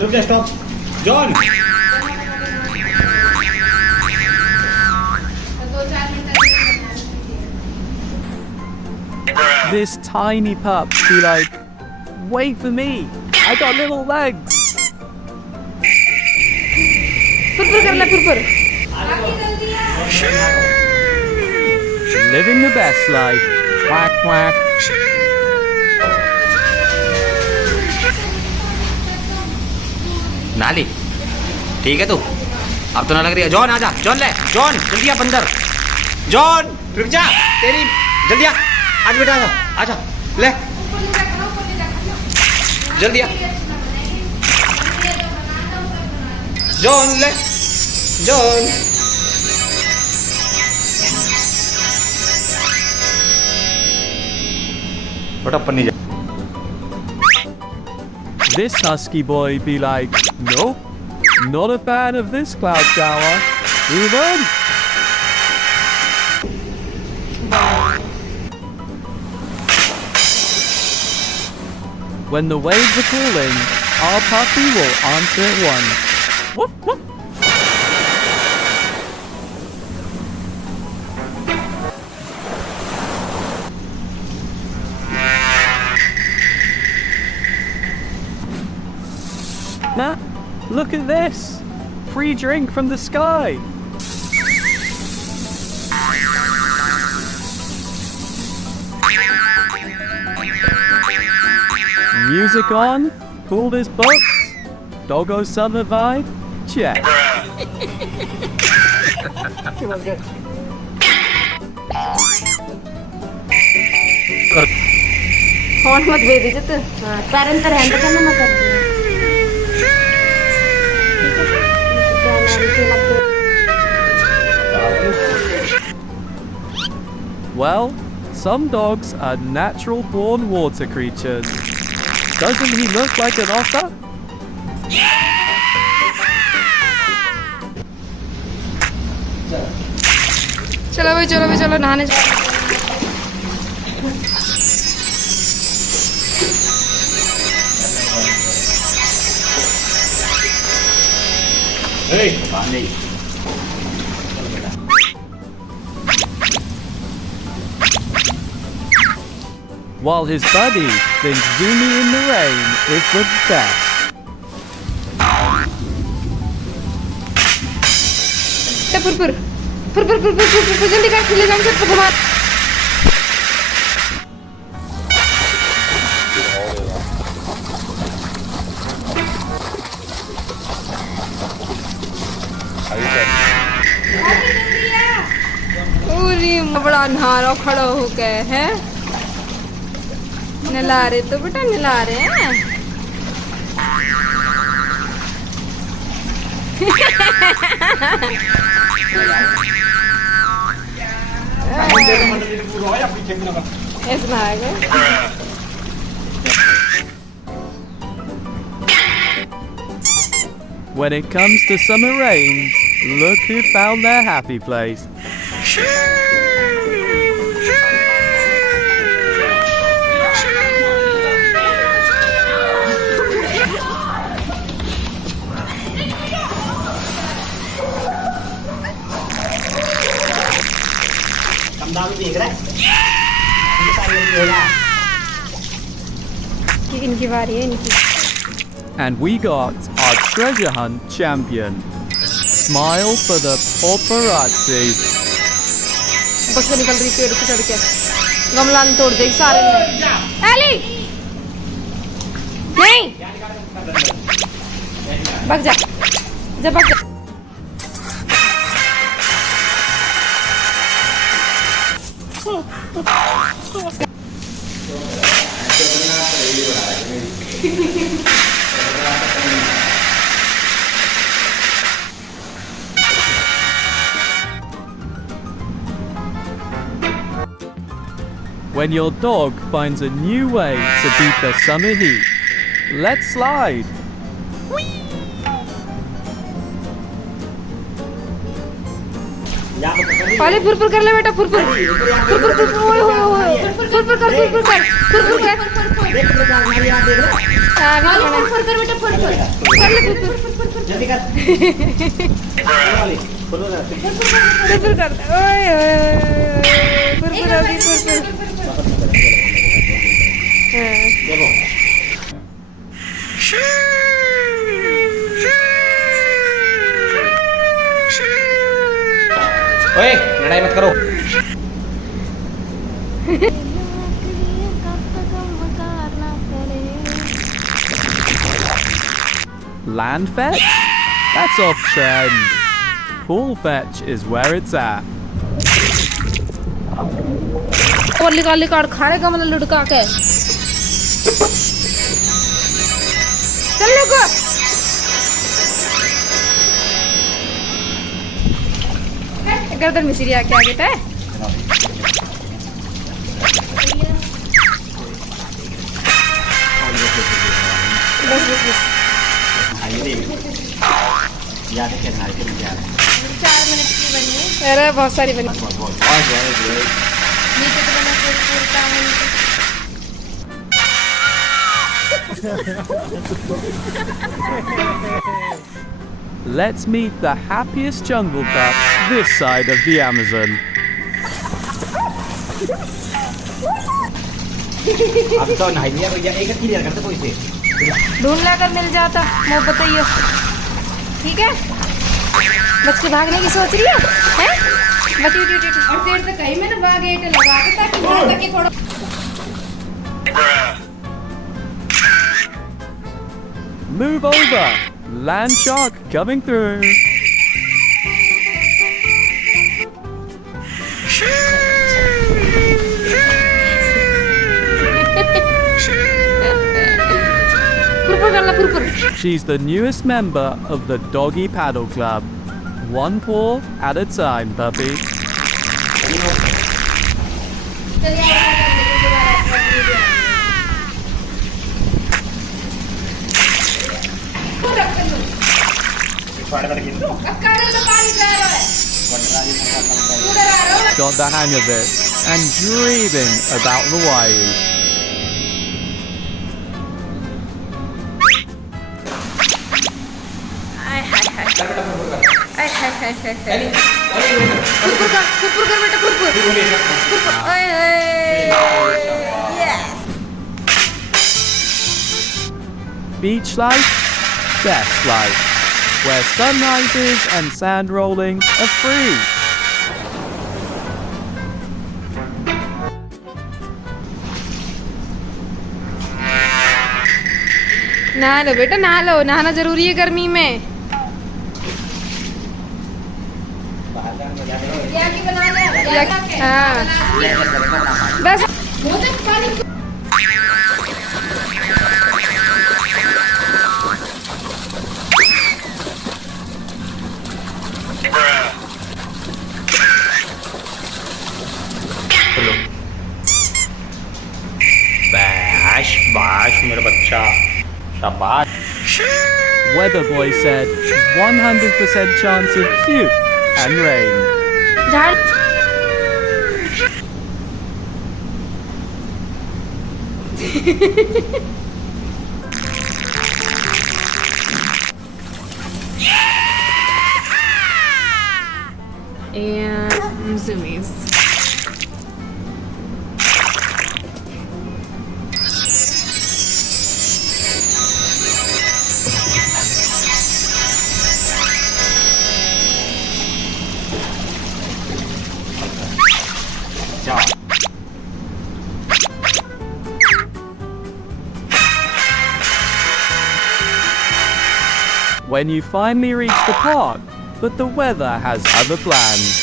Look at stop. John. This tiny pup be like, wait for me, I got little legs. Living the best life. Quack quack. नाली ठीक है तू अब तो ना लग रही है जॉन आजा जॉन ले जॉन जल्दी आ बंदर जॉन रुक जा तेरी जल्दी आ आज बेटा आजा आजा ले जल्दी आ जॉन ले जॉन बेटा पन्नी जा This husky boy be like, nope, not a fan of this cloud shower. Move on. When the waves are calling, our puppy will answer at once. Woof, woof. Nah, look at this! Free drink from the sky! Music on, pool is booked, doggo summer vibe, check. Phone मत भेज दीजिए तो parent का handle करना मत कर Well, some dogs are natural born water creatures. Doesn't he look like an otter? चलो भाई चलो नहाने While his buddy thinks Zoomy in the rain is the best. पुर जल्दी कर खुले जाम से घुमा बड़ा नहारा खड़ा हो गया है नला रहे तो बेटा नला रहे हैं ऐसा आएगा When it comes to summer rains, look who found their happy place. इनकी बारी है इनकी And we got our treasure hunt champion. Smile for the paparazzi. बस निकल रही पेड़ पे चढ़ के गमला ने तोड़ दे सारे ने एली नहीं भाग जा भाग जा When your dog finds a new way to beat the summer heat, let's slide. ऑली फुरफुर कर ले बेटा, फुरफुर फुरफुर फुरफुर, ओए ओए ओए, फुरफुर कर, फुरफुर कर, फुरफुर कर। हाँ फुरफुर कर बेटा, फुरफुर कर ले, फुरफुर जल्दी कर। फुरफुर कर, ओए ओए फुरफुर अभी फुरफुर। देखो ओए लड़ाई मत करो। Land fetch? That's off trend. Pool fetch is where it's at. और निकाल निकाल खाने का मतलब लुढ़का के चल लोगो। गर्दन में सिरिया क्या कहता है? बस बस बस याद है क्या के लिए 4 मिनट की बनी है। अरे बहुत सारी बनी। नीचे तो बना Let's meet the happiest jungle pups this side of the Amazon. अब तो नहा लिया भैया, एक क्लियर करते कोई से ढूंढ लाकर मिल जाता, मैं बताइए। ठीक है, बच के भागने की सोच रही है? बची और देर तक कहीं मैंने भाग गेट लगा के ताकि वहां तक के थोड़ा। Move over! Land shark coming through. She's the newest member of the Doggy Paddle Club. One paw at a time, puppy. Got the hang of it and dreaming about the wild. Beach life, best life, where sunrises and sand rollings are free. नहा लो बेटा, नहा लो, नहाना जरूरी है गर्मी में। हाँ बस बाश बाश मेरा बच्चा, शाबाश। Weather boy said 100% chance of cute and rain. And zoomies. When you finally reach the park, but the weather has other plans.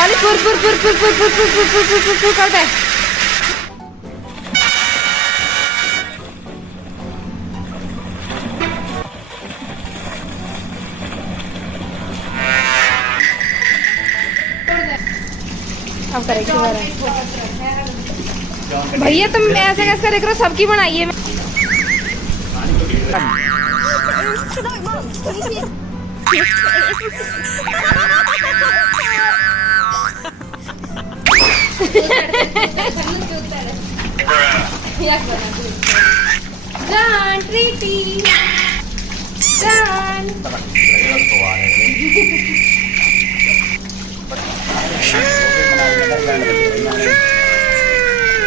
Ollie, fur करता है। अब करेंगे भैया, तुम ऐसे कैसे देख रहे हो? सबकी बनाई है। John, treaty. John.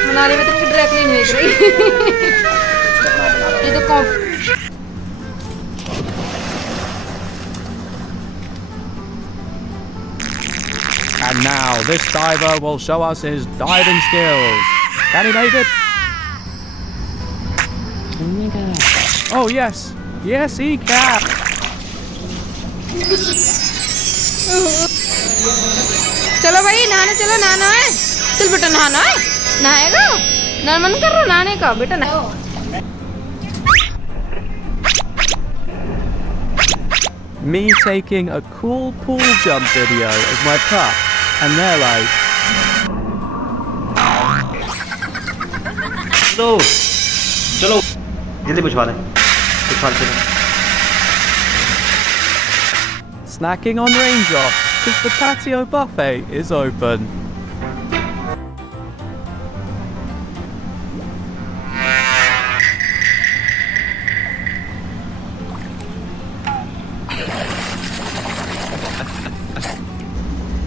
मनाली में तो ड्राई क्लीन भेज रही। ये तो com And now this diver will show us his diving skills. Can he make it? Oh yes, yes he can. चलो भाई नहाने चलो, नहाना है। चल बेटा नहाना है, नहाएगा ना, मन कर रहा नहाने का बेटा ना। Me taking a cool pool jump video of my pup, and they're like, चलो चलो जल्दी पूछवा दे, पूछवा चलो। snacking on raindrops because the patio buffet is open.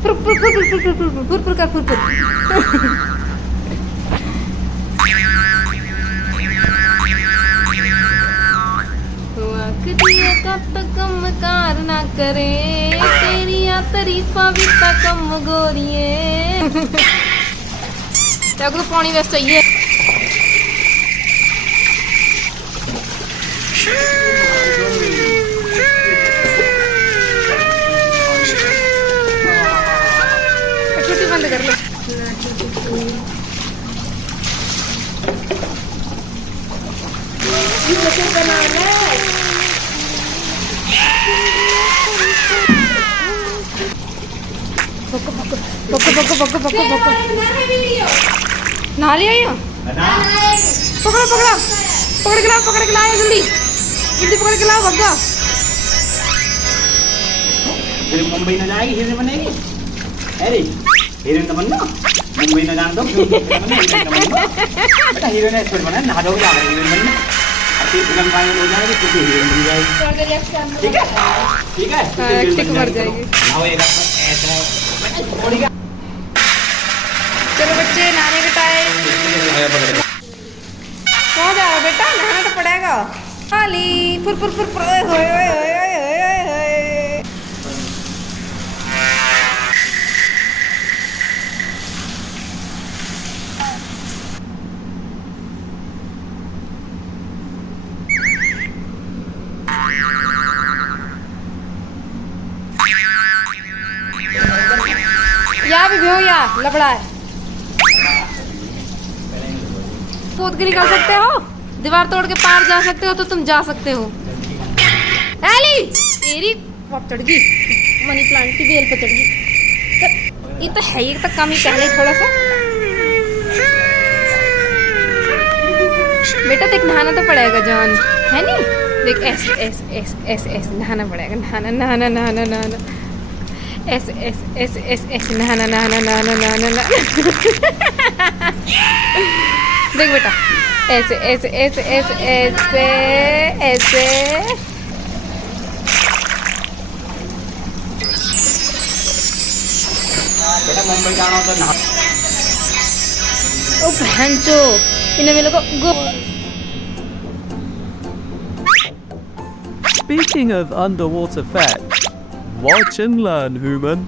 फुर फुर फुर फुर फुर फुर फुर फुर कर फुर फुर। कम कार ना करे तेरी तारीफा भी कम गोरिए। तो पानी वेस्ट चाहिए। छुट्टी बंद कर लो। पको पको पको पको पको पको पको नहा लिया यो पकड़ो पकड़ो पकड़ के लाओ जल्दी जल्दी पकड़ के लाओ भगा। मुंबई न जाएगी हीरोइन बनेगी। अरे हीरोइन तो बनना, मुंबई न जान दो बेटा, हीरोइन एक्सपर्ट बना, नहा दोगे जाकर हीरोइन बनना। फिर फिल्म फाइनल हो जाएगी तो हीरोइन बन जाएगी। ठीक है ठीक है, टिक मर जाएगी। चलो बच्चे नहाने का टाइम। कहाँ जा रहा बेटा, नहाना तो पड़ेगा। खाली फुर फुर फुर फुर ओए होए ओए ओए ओए ओए ओए। या भी भैया लबड़ा है। कूद के निकल सकते हो, दीवार तोड़ के पार जा सकते हो तो तुम जा सकते हो। एली तेरी चढ़ गई, मनी प्लांट की बेल पे चढ़ गई। ये तो है, ये तो कम ही पहले थोड़ा सा। बेटा देख नहाना तो पड़ेगा जॉन, है नी? देख ऐसे ऐसे ऐसे ऐसे ऐसे नहाना पड़ेगा, नहाना नहाना नहाना नहाना ऐसे ऐसे ऐसे ऐसे ऐसे नहाना नहाना नहाना नहाना नहाना। देख बेटा ऐसे ऐसे ऐसे ऐसे ऐसे ऐसे। बेटा मुंबई जाना हो तो नहा। ओ भैंचो इन्हें मेरे को गो। Speaking of underwater facts, watch and learn, human.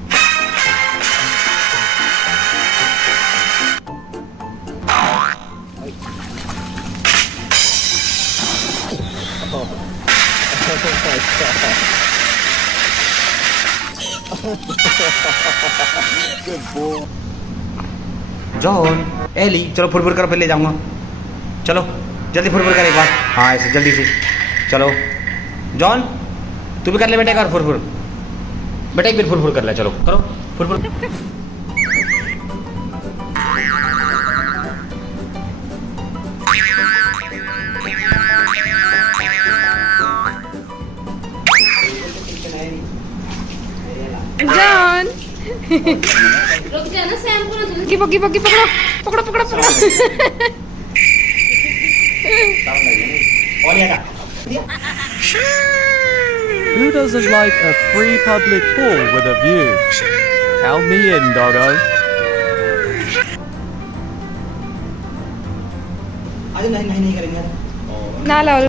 John Ellie चलो फुटबॉल करो, फिर ले जाऊंगा। चलो जल्दी फुटबॉल कर एक बार। हाँ ऐसे जल्दी से चलो। जॉन तू भी कर ले बेटा एक बार फुटबॉल। बेटा एक भी फुटबॉल कर ले, चलो करो फुटबॉल। रुक जाना सैम को ना की पकी पकी पकड़ो पकड़ो पकड़ो पकड़ो Who doesn't like a free public pool with a view? Count me in, doggo. आज नहीं करेंगे ना लाओ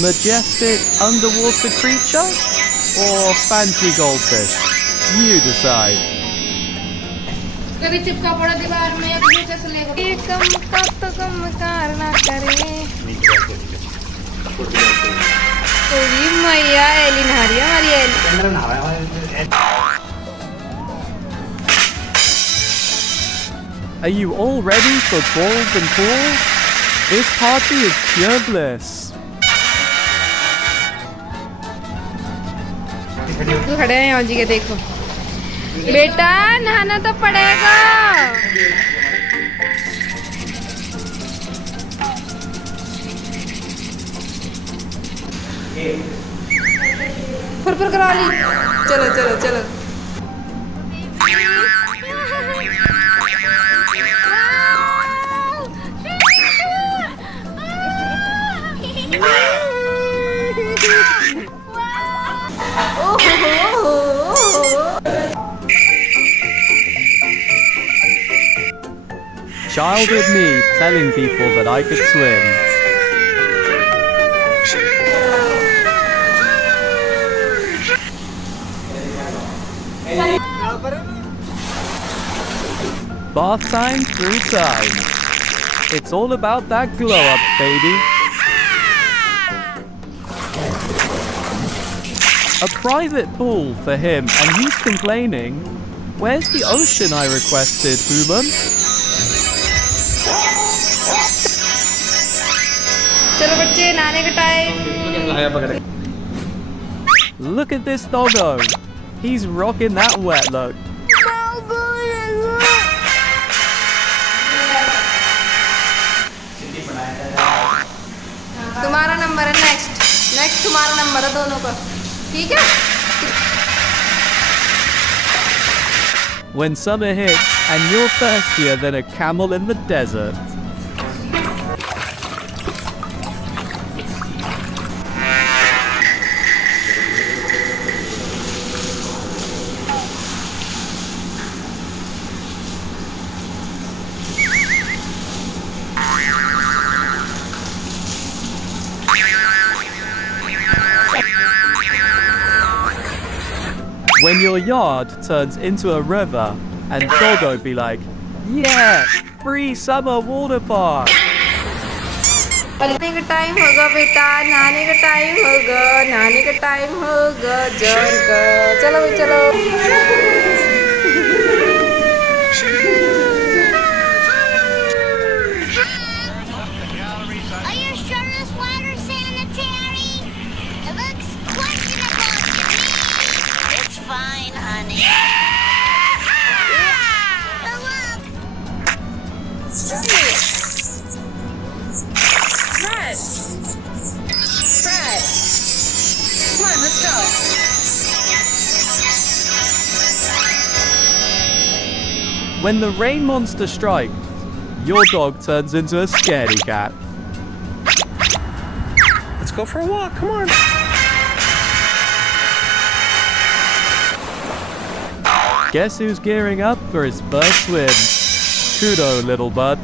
Majestic underwater creature or fancy goldfish? You decide. कभी चिपका पड़ा दीवार में अपने कैसे लेगा एक कम का तो कम करना करे ओली मैया एली नहारी हमारी Eli Are you all ready for balls and pools? This party is pure bliss. तू खड़े हैं यहाँ जी के देखो बेटा नहाना तो पड़ेगा फुरफुर करा ली चलो चलो चलो Childhood me telling people that I could swim. Bath time through time. It's all about that glow up, baby. A private pool for him, and he's complaining. Where's the ocean I requested, human? चलो बच्चे नहाने का time Look at this doggo. He's rocking that wet look. तुम्हारा number है next तुम्हारा number है दोनों का ठीक है When summer hits and you're thirstier than a camel in the desert. When your yard turns into a river and doggo be like, yeah, free summer water park. नहाने का time होगा बेटा नहाने का टाइम होगा नहाने का टाइम होगा जॉन का चलो भाई चलो Are you sure this water's sanitary? It looks questionable to me. It's fine, honey. Oh, look. Fred! Come on, let's go. When the rain monster strikes, your dog turns into a scaredy cat. Let's go for a walk, come on. Guess who's gearing up for his first swim? Kudo, little bud.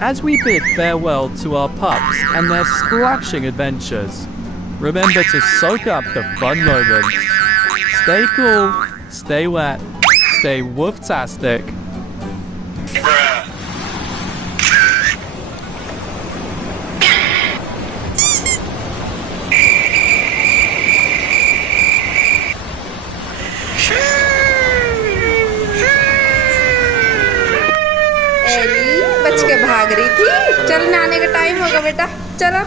As we bid farewell to our pups and their splashing adventures, remember to soak up the fun moments. Stay cool, stay wet, stay wooftastic. बच के भाग रही थी। चल नहाने का time होगा बेटा, चलो।